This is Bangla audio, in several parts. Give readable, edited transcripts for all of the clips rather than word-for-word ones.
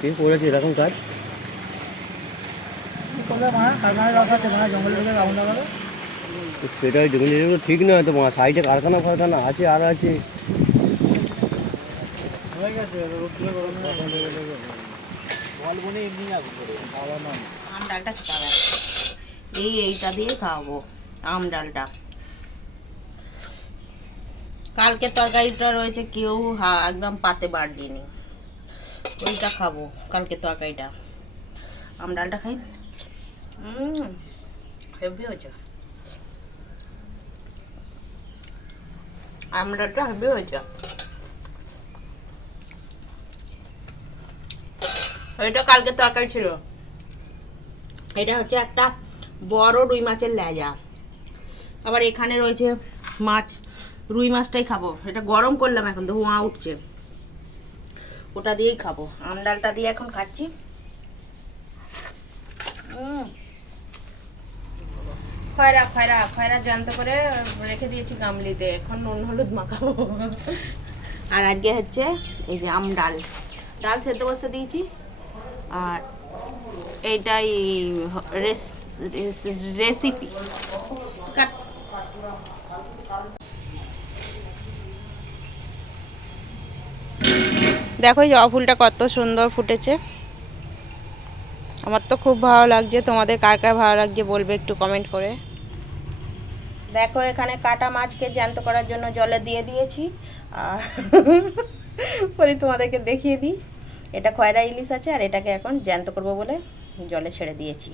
কে করেছে এরকম কাজ? সেটাই দেখুন, এগুলো ঠিক নয় তো। সাইডে কারখানা ফারখানা আছে আর আছে। আম ডালটা খাওয়া এইটা দিয়ে খাওয়াবো আম ডালটা। কালকে তরকারিটা রয়েছে, কেউ একদম পাতে বার দিইনি, ওইটা খাবো। কালকে তরকারিটা আম ডালটা খাই। হেভি হয়েছে আম ডালটা, হেভি হয়েছে। এটা কালকে তরকারি ছিল। এটা হচ্ছে একটা বড় রুই মাছের লেজা। আবার এখানে রয়েছে মাছ, রুই মাছটাই খাবো। এটা গরম করলাম, এখন তো ধোঁয়া উঠছে, ওটা দিয়েই খাবো। আম ডালটা দিয়ে এখন খাচ্ছি। খয়রা খয়রা খয়রা জ্যান্ত করে রেখে দিয়েছি গামলিতে, এখন নুন হলুদ মাখাবো। আর আজকে হচ্ছে এই যে আম ডাল, ডাল সেদ্ধ বসে দিয়েছি। আর এইটাই রেসিপি। দেখো এই জবা ফুলটা কত সুন্দর ফুটেছে, আমার তো খুব ভালো লাগছে। তোমাদের কার কার ভালো লাগছে বলবে একটু কমেন্ট করে। দেখো এখানে কাটা মাছকে জ্যান্ত করার জন্য জলে দিয়ে দিয়েছি। আর বলি তোমাদেরকে দেখিয়ে দিই, এটা খয়রা ইলিশ আছে, আর এটাকে এখন জ্যান্ত করব বলে জলে ছেড়ে দিয়েছি।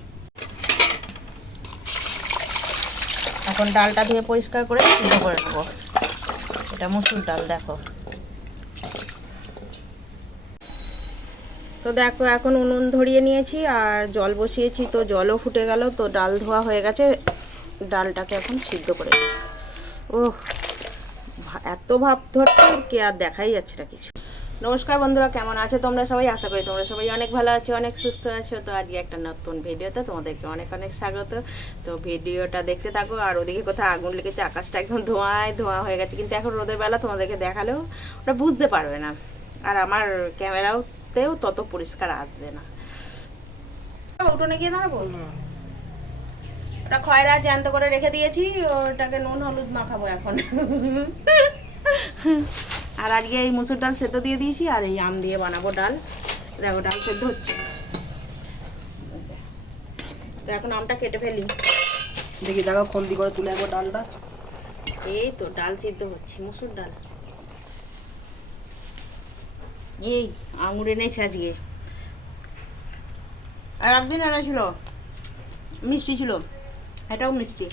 এখন ডালটা ধুয়ে পরিষ্কার করে সিদ্ধ করে নেবো। এটা মসুর ডাল। দেখো তো, দেখো এখন উনুন ধরিয়ে নিয়েছি আর জল বসিয়েছি, তো জলও ফুটে গেল, তো ডাল ধোয়া হয়ে গেছে। ডালটাকে এখন সিদ্ধ করে নিই। ও এত ভাব ধরছে কি আর দেখাই যাচ্ছে না কিছু। নমস্কার বন্ধুরা, কেমন আছো তোমরা সবাই? আশা করি তোমরা সবাই অনেক ভালো আছো, অনেক সুস্থ আছো। তো আজকে একটা নতুন ভিডিওতে তোমাদেরকে অনেক অনেক স্বাগত। তো ভিডিওটা দেখতে থাকো। আর ওদিকে কোথাও আগুন লেগেছে, আকাশটা একদম ধোঁয়ায় ধোঁয়া হয়ে গেছে, কিন্তু এখন রোদের বেলা তোমাদেরকে দেখালেও ওটা বুঝতে পারবে না, আর আমার ক্যামেরাতেও তত পরিষ্কার আসবে না। উঠোনে গিয়ে দাঁড়াবো। ওটা খয়রা জ্যান্ত করে রেখে দিয়েছি, ওটাকে নুন হলুদ মাখাবো এখন। আর আজকে এই মুসুর ডাল সেদ্ধ দিয়ে দিয়েছি, আর এই আম দিয়ে বানাবো ডাল। দেখো ডাল সেদ্ধ হচ্ছে, তো এখন আমটা কেটে ফেলি। দেখি দেখো খন্তি করে তুলে একবার ডালটা। এই তো ডাল সিদ্ধ হচ্ছে, মুসুর ডাল। এই আঙুর এনেছে আজকে, আর একদিন এনেছিল মিষ্টি ছিল, এটাও মিষ্টি,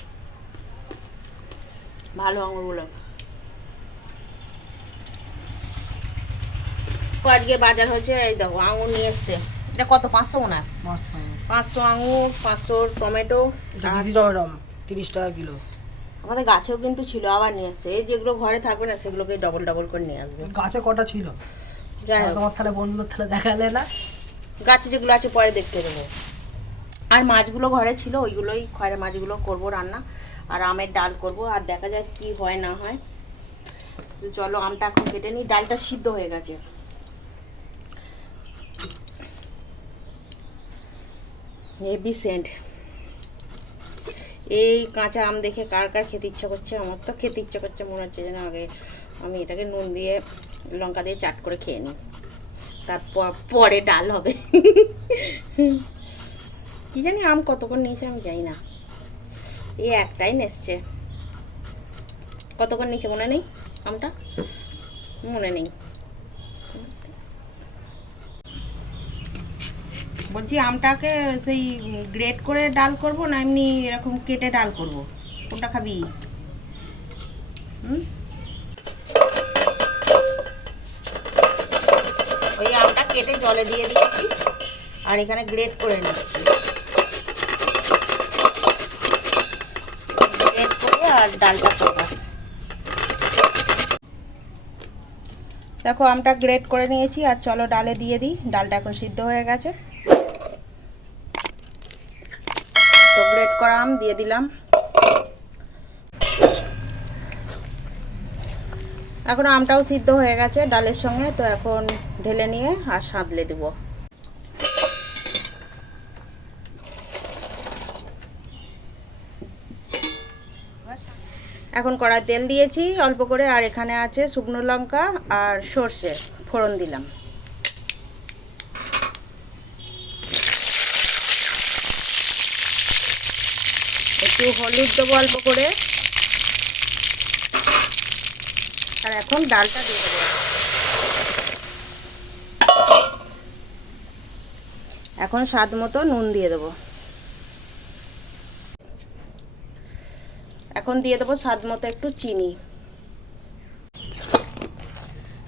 ভালো আঙুরগুলো। আজকে বাজার হচ্ছে, এই দেখো আঙুর নিয়ে এসছে। এটা কত? 500 মনে হয়। 500 আঙুর, 500 টমেটো। 30 টাকা কিলো। আমাদের গাছেও কিন্তু ছিল, আবার নিয়ে আসছে। এই যেগুলো ঘরে থাকবে না সেগুলোকে ডবল ডবল করে নিয়ে আসবে। গাছে কটা ছিল? যাই হোক, তোমার তাহলে বন্ধুদের তাহলে দেখালে না। গাছে যেগুলো আছে পরে দেখতে দেবো। আর মাছগুলো ঘরে ছিল, ওইগুলোই খয়রা মাছগুলো করবো রান্না, আর আমের ডাল করব। আর দেখা যায় কি হয় না হয়। তো চলো আমটা এখন কেটে নিই। ডালটা সিদ্ধ হয়ে গেছে। Heavy Saint. এই কাঁচা আম দেখে কার কার খেতে ইচ্ছা করছে? আমার তো খেতে ইচ্ছা করছে, মনে হচ্ছে যেন আগে আমি এটাকে নুন দিয়ে লঙ্কা দিয়ে চাট করে খেয়ে নিই, তারপর পরে ডাল হবে। কি জানি আম কতক্ষণ নিয়েছে আমি জানি না, এই একটাই নেসছে। কতক্ষণ নিচে মনে নেই, আমটা মনে নেই। বলছি আমটাকে সেই গ্রেট করে ডাল করব না এমনি এরকম কেটে ডাল করব, কোনটা খাবি? ওই আমটা কেটে জলে দিয়ে দিয়েছি, আর এখানে গ্রেট করে নিচ্ছি। গ্রেট করে আর ডালটা করব। দেখো আমটা গ্রেট করে নিয়েছি, আর চলো ডালে দিয়ে দিই। ডালটা এখন সিদ্ধ হয়ে গেছে, তো গ্রেট করা আম দিয়ে দিলাম। এখন আমটাও সিদ্ধ হয়ে গেছে ডালের সঙ্গে, তো এখন ঢেলে নিয়ে আর সাঁতলে দেব। এখন কড়াই তেল দিয়েছি অল্প করে, আর এখানে আছে শুকনো লঙ্কা আর সর্ষে ফোড়ন দিলাম। একটু হলুদ দেবো অল্প করে, আর এখন ডালটা দিয়ে দেবো। এখন স্বাদ মতো নুন দিয়ে দেবো। এখন দিয়ে দেবো স্বাদ মতো একটু চিনি।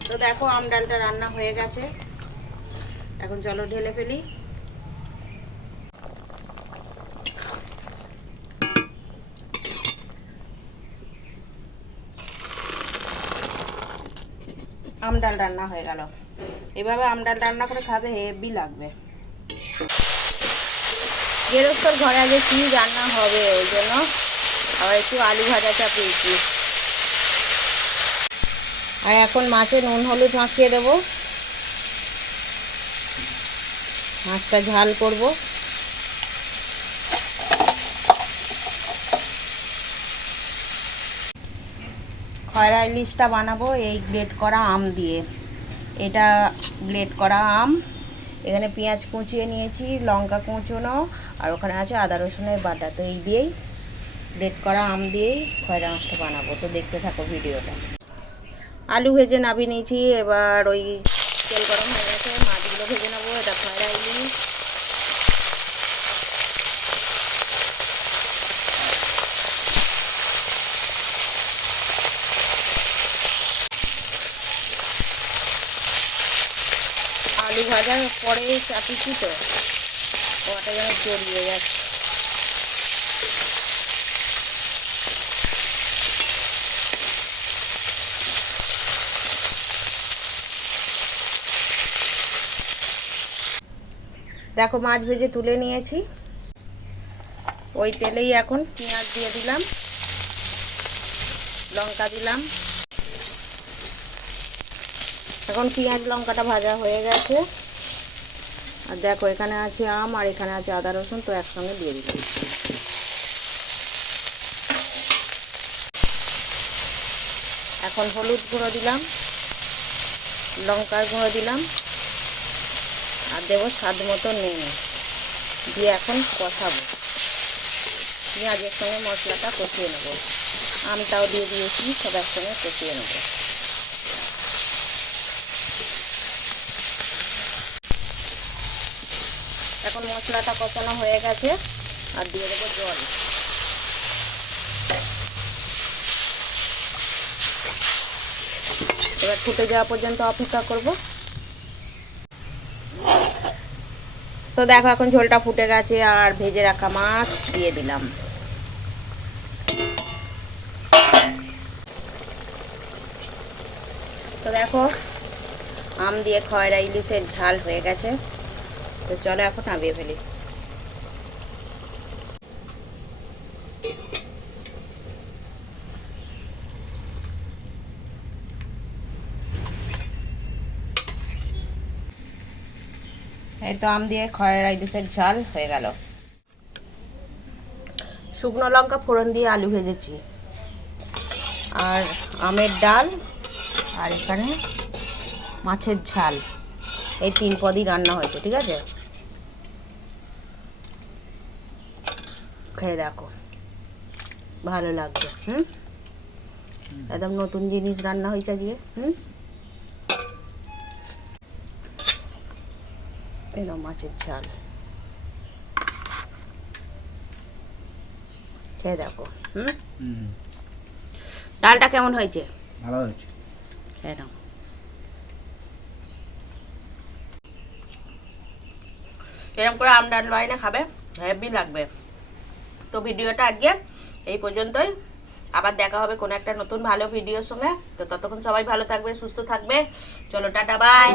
তো দেখো আম ডালটা রান্না হয়ে গেছে, এখন চলো ঢেলে ফেলি। আম ডাল রান্না হয়ে গেল। এভাবে আম ডাল রান্না করে খাবে, হেভি লাগবে। গেরস্তর ঘরে আগে কি রান্না হবে, ওই জন্য আবার একটু আলু ভাজা চাপিয়েছি। আর এখন মাছে নুন হলুদ মাখিয়ে দেবো, মাছটা ঝাল করব। খয়রা ইলিশটা বানাবো এই গ্রেট করা আম দিয়ে। এটা গ্রেট করা আম, এখানে পেঁয়াজ কুচিয়ে নিয়েছি, লঙ্কা কুচোনো, আর ওখানে আছে আদা রসুনের বাটা। তো এই দিয়েই গ্রেট করা আম দিয়েই খয়রা মাছটা বানাবো। তো দেখতে থাকো ভিডিওটা। আলু ভেজে নামিয়ে নিয়েছি, এবার ওই তেল গরম হয়ে গেছে, মাছগুলো ভেজে নেবো। এটা খয়রা ইলিশ। আলু ভাজার পরে চাপিছি তো ওটা যেন জড়িয়ে যাচ্ছে। দেখো মাছ ভেজে তুলে নিয়েছি, ওই তেলেই এখন পেঁয়াজ দিয়ে দিলাম, লঙ্কা দিলাম। এখন পেঁয়াজ লঙ্কাটা ভাজা হয়ে গেছে, আর দেখো এখানে আছে আম আর এখানে আছে আদা রসুন, তো একসঙ্গে দিয়ে দিলাম। এখন হলুদ গুঁড়ো দিলাম, লঙ্কার গুঁড়ো দিলাম, আর দেবো স্বাদ মতো নুন দিয়ে এখন কষাবো। পেঁয়াজের সঙ্গে মশলাটা কষিয়ে নেবো, আমটাও দিয়ে দিয়েছি, সব একসঙ্গে কষিয়ে নেবো। এখন মশলাটা কষানো হয়ে গেছে, আর দিয়ে দেবো জল। এবার ফুটে যাওয়া পর্যন্ত অপেক্ষা করব। তো দেখো এখন ঝোলটা ফুটে গেছে, আর ভেজে রাখা মাছ দিয়ে দিলাম। তো দেখো আম দিয়ে খয়রা ইলিশের ঝাল হয়ে গেছে। তো চলো এখন নামিয়ে ফেলি। এই তো আম দিয়ে খয়রা ইলিশের ঝাল হয়ে গেল। শুকনো লঙ্কা ফোড়ন দিয়ে আলু ভেজেছি, আর আমের ডাল, আর এখানে মাছের ঝাল, এই 3 পদই রান্না হয়েছে। ঠিক আছে, খেয়ে দেখো, ভালো লাগবে। একদম নতুন জিনিস রান্না হয়েছে আজকে। এলো মাছের ঝাল, খেয়ে দেখো। ডালটা কেমন হয়েছে? ভালো হয়েছে। খেয়ে নাও। এরকম করে আম ডাল বাইনে খাবে, হেভি লাগবে। তো ভিডিওটা আজকে এই পর্যন্তই, আবার দেখা হবে কোনো একটা নতুন ভালো ভিডিওর সঙ্গে। তো ততক্ষণ সবাই ভালো থাকবে, সুস্থ থাকবে। চলো টাটা, বাই।